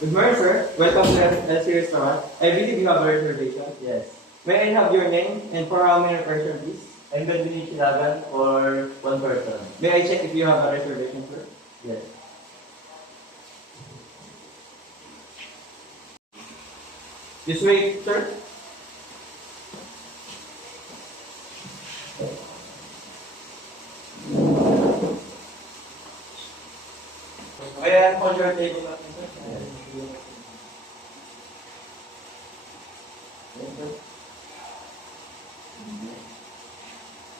Good morning, sir. Welcome to LC Restaurant. I believe you have a reservation. Yes. May I have your name and for how many person, please? I'm going to be Chilagan for one person. May I check if you have a reservation, sir? Yes. This way, sir. May I hold your table up, sir?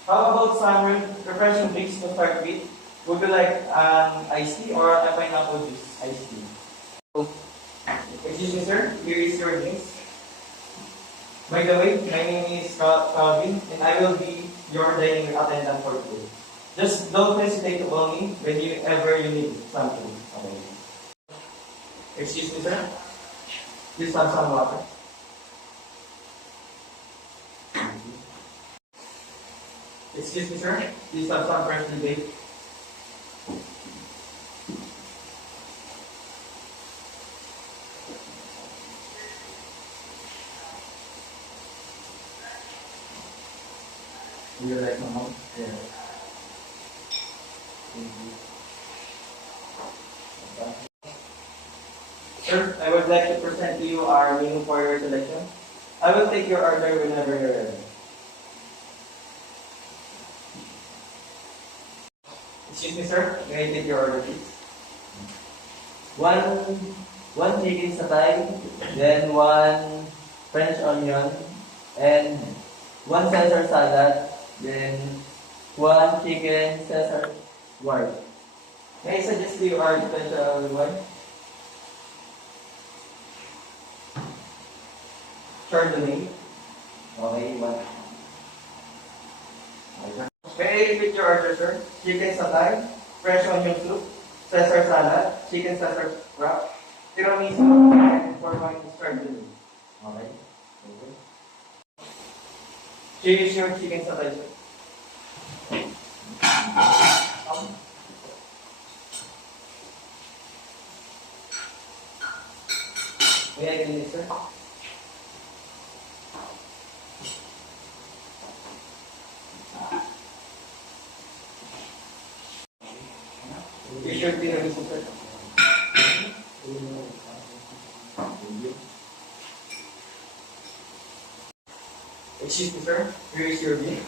How about some refreshing drinks to start with? Would you like an iced tea or a pineapple juice? Iced tea. Excuse me, sir. Here is your drinks. By the way, my name is Calvin, and I will be your dining attendant for today. Just don't hesitate to call me whenever you need something. Okay. Excuse me, sir. Please have some water. Excuse me, sir. Please have some freshly baked. Would you like some more? Yes. Sir, I would like to present to you our menu for your selection. I will take your order whenever you're ready. Excuse me, sir. May I take your order, please? One chicken satay, then one French onion, and one Caesar salad, then one chicken Caesar white. May I suggest to you our special one? Chardonnay. Okay, one. May I repeat your order, sir? Chicken satay, fresh onion soup, Caesar salad, chicken Caesar wrap, tiramisu, and for wine is chardonnay. Okay. Okay. Here is your chicken satay, sir. May I get it, sir? Here's your tiramisu, sir. Excuse me, sir. Here is your bill.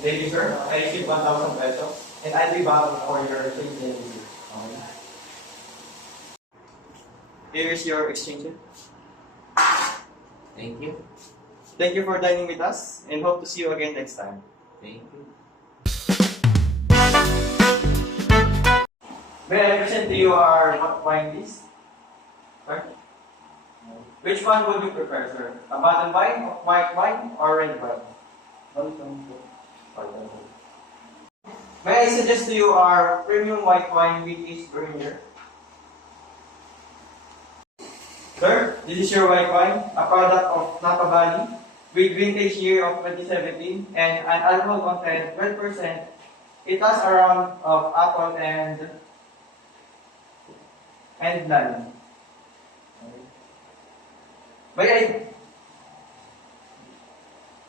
Thank you, sir. I received 1,000 pesos, and I'll be back for your change delivery. Here is your exchange. Thank you. Thank you for dining with us, and hope to see you again next time. Thank you. May I present to you our wine list? Sir? Which one would you prefer, sir? A bottle wine, white wine, or red wine? May I suggest to you our premium white wine with each Bernier? Sir, this is your white wine, a product of Napa Valley, with vintage year of 2017 and an alcohol content 12%. It has a round of apple and lime.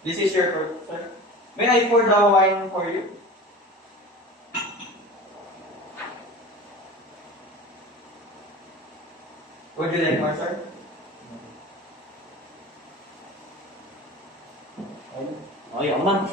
This is your fruit, sir. May I pour the wine for you? Would you like more, sir? Okay, ako man.